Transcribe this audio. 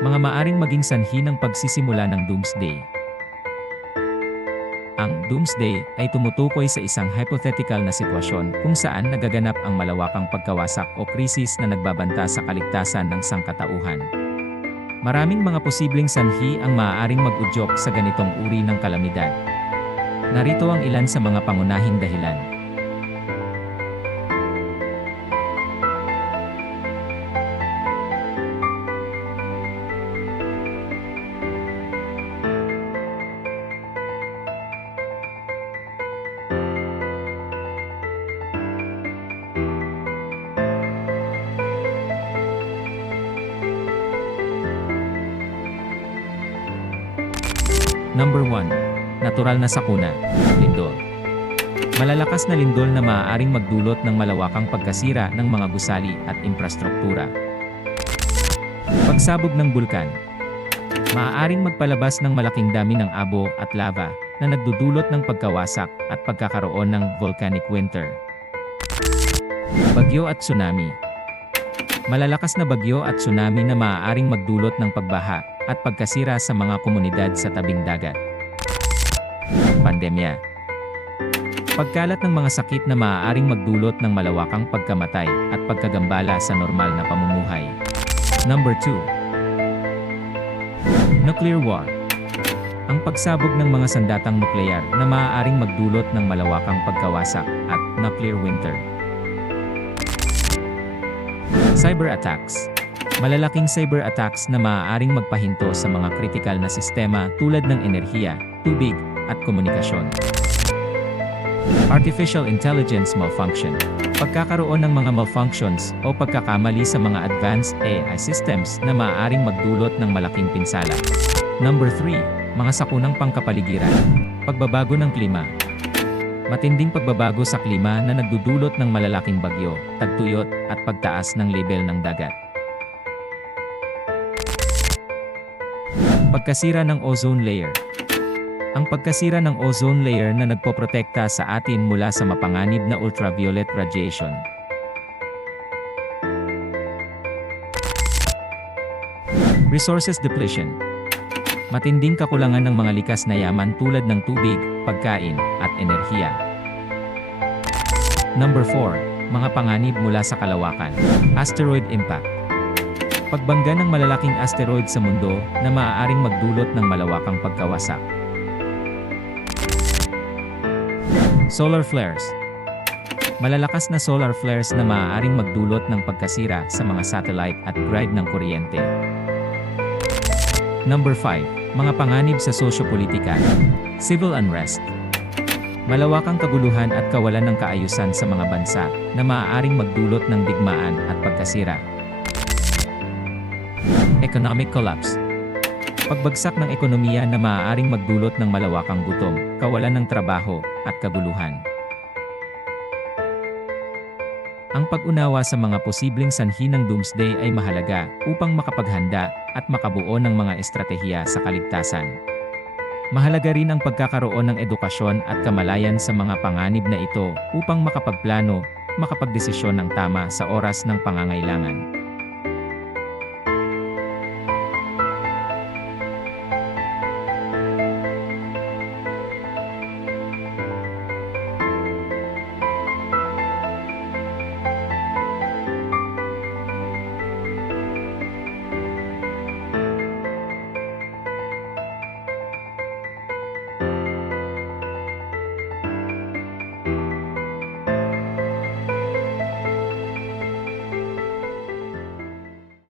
Mga maaring maging sanhi ng pagsisimula ng Doomsday. Ang Doomsday ay tumutukoy sa isang hypothetical na sitwasyon kung saan nagaganap ang malawakang pagkawasak o krisis na nagbabanta sa kaligtasan ng sangkatauhan. Maraming mga posibleng sanhi ang maaaring mag-udyok sa ganitong uri ng kalamidad. Narito ang ilan sa mga pangunahing dahilan. Number 1. Natural na sakuna. Lindol. Malalakas na lindol na maaaring magdulot ng malawakang pagkasira ng mga gusali at infrastruktura. Pagsabog ng bulkan. Maaaring magpalabas ng malaking dami ng abo at lava na nagdudulot ng pagkawasak at pagkakaroon ng volcanic winter. Bagyo at tsunami. Malalakas na bagyo at tsunami na maaaring magdulot ng pagbaha at pagkasira sa mga komunidad sa tabing dagat. Pandemya. Pagkalat ng mga sakit na maaaring magdulot ng malawakang pagkamatay at pagkagambala sa normal na pamumuhay. Number 2. Nuclear war. Ang pagsabog ng mga sandatang nuklear na maaaring magdulot ng malawakang pagkawasak at nuclear winter. Cyber attacks. Malalaking cyber attacks na maaaring magpahinto sa mga kritikal na sistema tulad ng enerhiya, tubig, at komunikasyon. Artificial intelligence malfunction. Pagkakaroon ng mga malfunctions o pagkakamali sa mga advanced AI systems na maaaring magdulot ng malaking pinsala. Number 3. Mga sakunang pangkapaligiran. Pagbabago ng klima. Matinding pagbabago sa klima na nagdudulot ng malalaking bagyo, tagtuyot, at pagtaas ng level ng dagat. Pagkasira ng ozone layer. Ang pagkasira ng ozone layer na nagpoprotekta sa atin mula sa mapanganib na ultraviolet radiation. Resources depletion. Matinding kakulangan ng mga likas na yaman tulad ng tubig, pagkain, at enerhiya. Number 4. Mga panganib mula sa kalawakan. Asteroid impact. Pagbangga ng malalaking asteroid sa mundo na maaaring magdulot ng malawakang pagkawasak. Solar flares. Malalakas na solar flares na maaaring magdulot ng pagkasira sa mga satellite at grid ng kuryente. Number 5. Mga panganib sa sosyo-politika. Civil unrest. Malawakang kaguluhan at kawalan ng kaayusan sa mga bansa na maaaring magdulot ng digmaan at pagkasira. Economic collapse. Pagbagsak ng ekonomiya na maaaring magdulot ng malawakang gutom, kawalan ng trabaho, at kaguluhan. Ang pag-unawa sa mga posibleng sanhi ng Doomsday ay mahalaga upang makapaghanda at makabuo ng mga estratehiya sa kaligtasan. Mahalaga rin ang pagkakaroon ng edukasyon at kamalayan sa mga panganib na ito upang makapagplano, makapagdesisyon ng tama sa oras ng pangangailangan.